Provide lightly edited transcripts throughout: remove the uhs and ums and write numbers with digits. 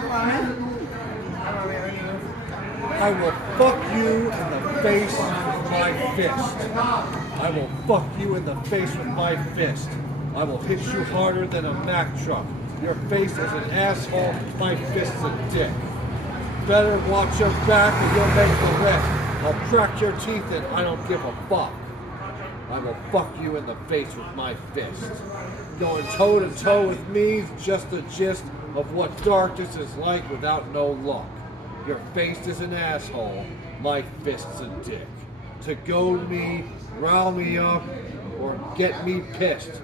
I will fuck you in the face with my fist. I will fuck you in the face with my fist. I will hit you harder than a Mack truck. Your face is an asshole, my fist's a dick. Better watch your back or you'll make the list. I'll crack your teeth in, I don't give a fuck. I will fuck you in the face with my fist. Going toe to toe with me is just the gist of what darkness is like without no luck. Your face is an asshole, my fist's a dick. To goad me, rile me up, or get me pissed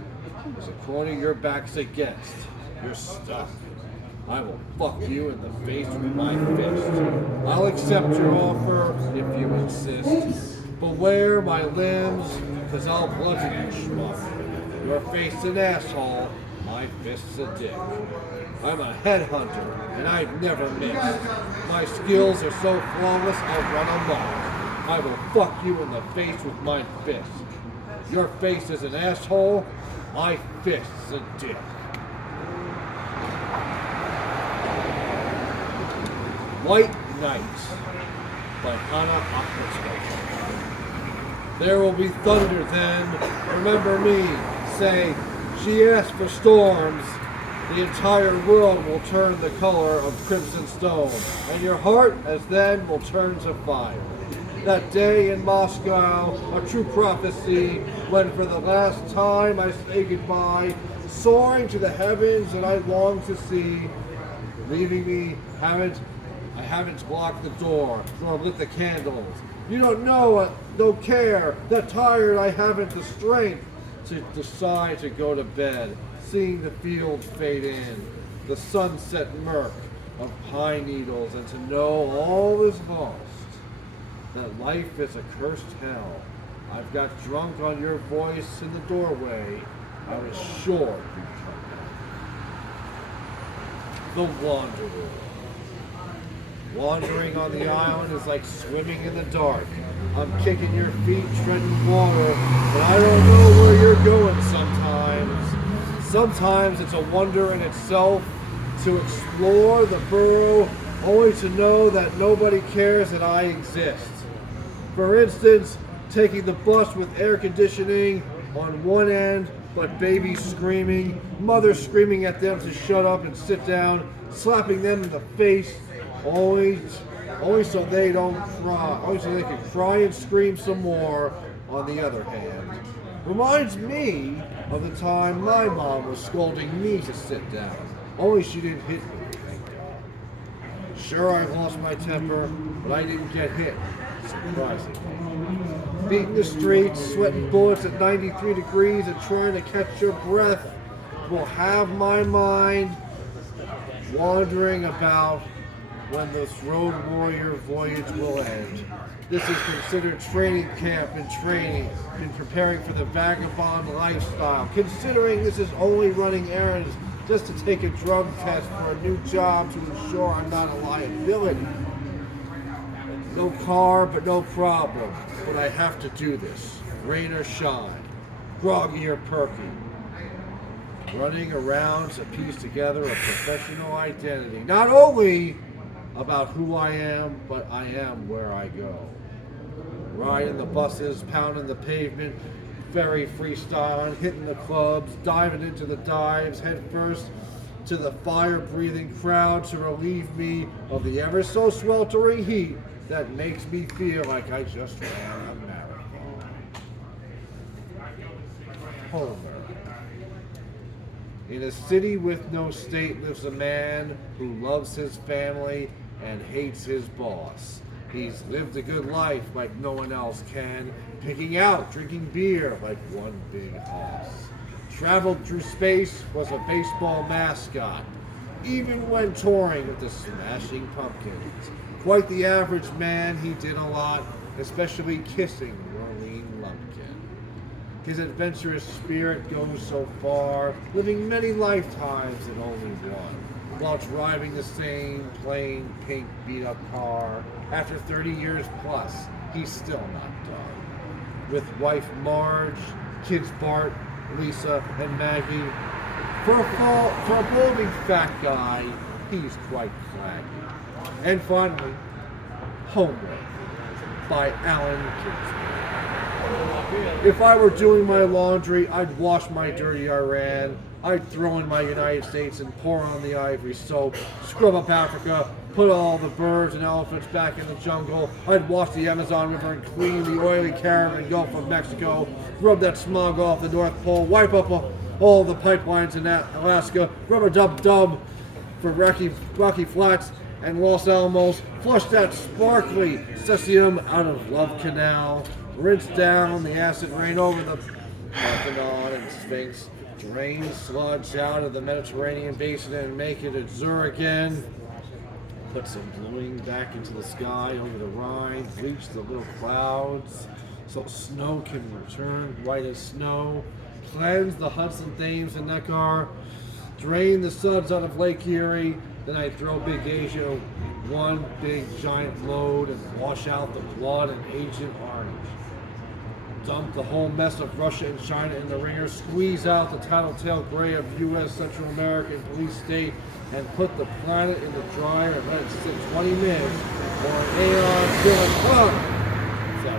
is a corner your back's against. You're stuck. I will fuck you in the face with my fist. I'll accept your offer if you insist. Beware my limbs, cause I'll bludgeon you, schmuck. Your face's an asshole, my fist's a dick. I'm a headhunter, and I've never missed. My skills are so flawless, I'll run amok. I will fuck you in the face with my fist. Your face is an asshole, my fist's a dick. White Night by Anna Akhmatova. There will be thunder then, remember me, say, she asked for storms, the entire world will turn the color of crimson stone, and your heart as then will turn to fire. That day in Moscow, a true prophecy, when for the last time I say goodbye, soaring to the heavens that I long to see, leaving me, I haven't blocked the door, nor lit the candles. You don't know, don't care, that tired I haven't the strength to decide to go to bed, seeing the fields fade in, the sunset murk of pine needles, and to know all is lost, that life is a cursed hell. I've got drunk on your voice in the doorway, I was sure you'd come back. The Wanderer. Wandering on the island is like swimming in the dark. I'm kicking your feet, treading water, but I don't know where you're going sometimes. Sometimes it's a wonder in itself to explore the burrow, only to know that nobody cares that I exist. For instance, taking the bus with air conditioning on one end, but babies screaming, mothers screaming at them to shut up and sit down, slapping them in the face, only so they don't cry, only so they can cry and scream some more. On the other hand, reminds me of the time my mom was scolding me to sit down, only she didn't hit me. Sure, I lost my temper, but I didn't get hit, surprisingly. Beating the streets, sweating bullets at 93 degrees and trying to catch your breath will have my mind wandering about when this road warrior voyage will end. This is considered training camp and training in preparing for the vagabond lifestyle. Considering this is only running errands just to take a drug test for a new job to ensure I'm not a liability. No car, but no problem. But I have to do this, rain or shine, groggy or perky. Running around to piece together a professional identity. Not only about who I am, but I am where I go. Riding the buses, pounding the pavement, very freestyling, hitting the clubs, diving into the dives, head first to the fire-breathing crowd to relieve me of the ever so sweltering heat that makes me feel like I just ran a marathon. Homer. In a city with no state lives a man who loves his family and hates his boss. He's lived a good life like no one else can, picking out, drinking beer like one big hoss. Traveled through space, was a baseball mascot, even when touring with the Smashing Pumpkins. Quite the average man, he did a lot, especially kissing Rolene Lumpkin. His adventurous spirit goes so far, living many lifetimes in only one, while driving the same plain, pink, beat-up car. After 30 years plus, he's still not done. With wife Marge, kids Bart, Lisa, and Maggie. For a balding fat guy, he's quite flaggy. And finally, Homework by Alan Kingsman. If I were doing my laundry, I'd wash my dirty Iran, I'd throw in my United States and pour on the ivory soap, scrub up Africa, put all the birds and elephants back in the jungle, I'd wash the Amazon River and clean the oily Caribbean Gulf of Mexico, rub that smog off the North Pole, wipe up all the pipelines in Alaska, rub-a-dub-dub for Rocky Flats and Los Alamos, flush that sparkly cesium out of Love Canal, rinse down the acid rain over the Parthenon and Sphinx, drain sludge out of the Mediterranean basin and make it azure again, put some bluing back into the sky over the Rhine, bleach the little clouds so snow can return white as snow, cleanse the Hudson, Thames, and Neckar, drain the suds out of Lake Erie, then I throw Big Asia one big giant load and wash out the blood and Agent Orange. Dump the whole mess of Russia and China in the ringer, squeeze out the tattletale gray of U.S. Central American police state, and put the planet in the dryer and let it sit 20 minutes or an AR film. So